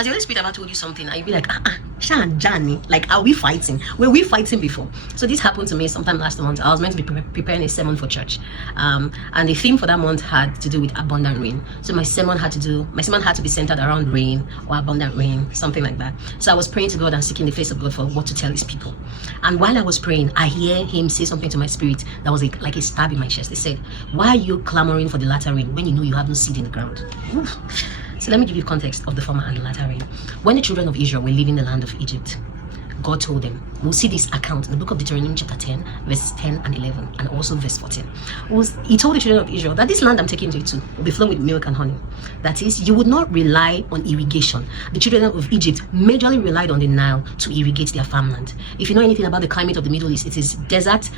has the Holy Spirit ever told you something and you'd be like, Shan, Johnny, like, are we fighting? Were we fighting before? So this happened to me sometime last month. I was meant to be preparing a sermon for church. And the theme for that month had to do with abundant rain. So my sermon had to be centered around rain or abundant rain, something like that. So I was praying to God and seeking the face of God for what to tell his people. And while I was praying, I hear him say something to my spirit that was like a stab in my chest. He said, why are you clamoring for the latter rain when you know you have no seed in the ground? Oof. So let me give you context of the former and the latter rain. When the children of Israel were leaving the land of Egypt, God told them, we'll see this account in the book of Deuteronomy chapter 10, verses 10 and 11, and also verse 14. He told the children of Israel that this land I'm taking you to will be flowing with milk and honey. That is, you would not rely on irrigation. The children of Egypt majorly relied on the Nile to irrigate their farmland. If you know anything about the climate of the Middle East, it is desert,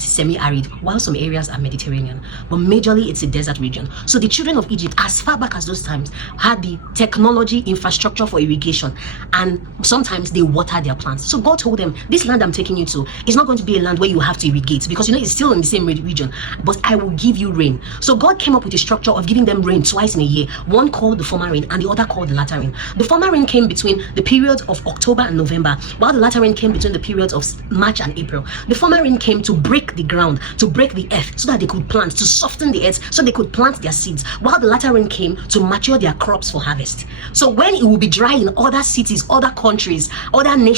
semi-arid, while some areas are Mediterranean. But majorly it's a desert region. So the children of Egypt, as far back as those times, had the technology, infrastructure for irrigation, and sometimes they watered their plants. So God told them, this land I'm taking you to is not going to be a land where you have to irrigate, because you know it's still in the same region, but I will give you rain. So God came up with a structure of giving them rain twice in a year, one called the former rain and the other called the latter rain. The former rain came between the periods of October and November, while the latter rain came between the periods of March and April. The former rain came to break the ground, to break the earth, so that they could plant, to soften the earth, so they could plant their seeds, while the latter rain came to mature their crops for harvest. So when it will be dry in other cities, other countries, other nations,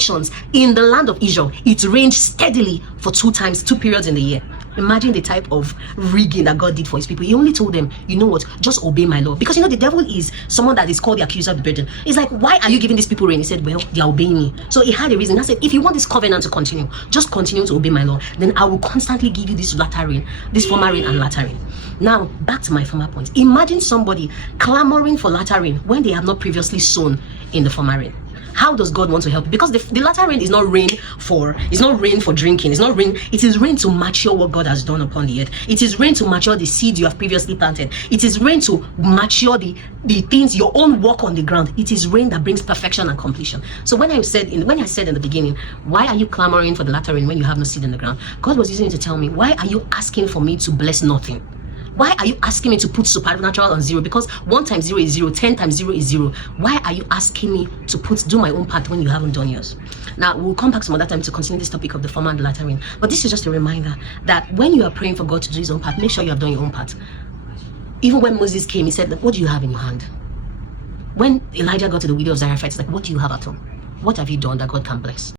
in the land of Israel, it rained steadily for two periods in the year. Imagine the type of rigging that God did for his people. He only told them, you know what, just obey my law. Because you know the devil is someone that is called the accuser of the brethren. He's like, why are you giving these people rain? He said, well, they are obeying me. So he had a reason. I said, if you want this covenant to continue, just continue to obey my law. Then I will constantly give you this latter rain, this former rain and latter rain. Now, back to my former point. Imagine somebody clamoring for latter rain when they have not previously sown in the former rain. How does God want to help you? Because the latter rain is not rain for drinking. It's not rain. It is rain to mature what God has done upon the earth. It is rain to mature the seed you have previously planted. It is rain to mature the things, your own work on the ground. It is rain that brings perfection and completion. So when I said in the beginning, why are you clamoring for the latter rain when you have no seed in the ground? God was using it to tell me, why are you asking for me to bless nothing? Why are you asking me to put supernatural on zero? Because 1 times 0 is 0, 10 times 0 is 0. Why are you asking me to do my own part when you haven't done yours? Now, we'll come back some other time to continue this topic of the former and the latter rain. But this is just a reminder that when you are praying for God to do his own part, make sure you have done your own part. Even when Moses came, he said, what do you have in your hand? When Elijah got to the widow of Zarephath, it's like, what do you have at home? What have you done that God can bless?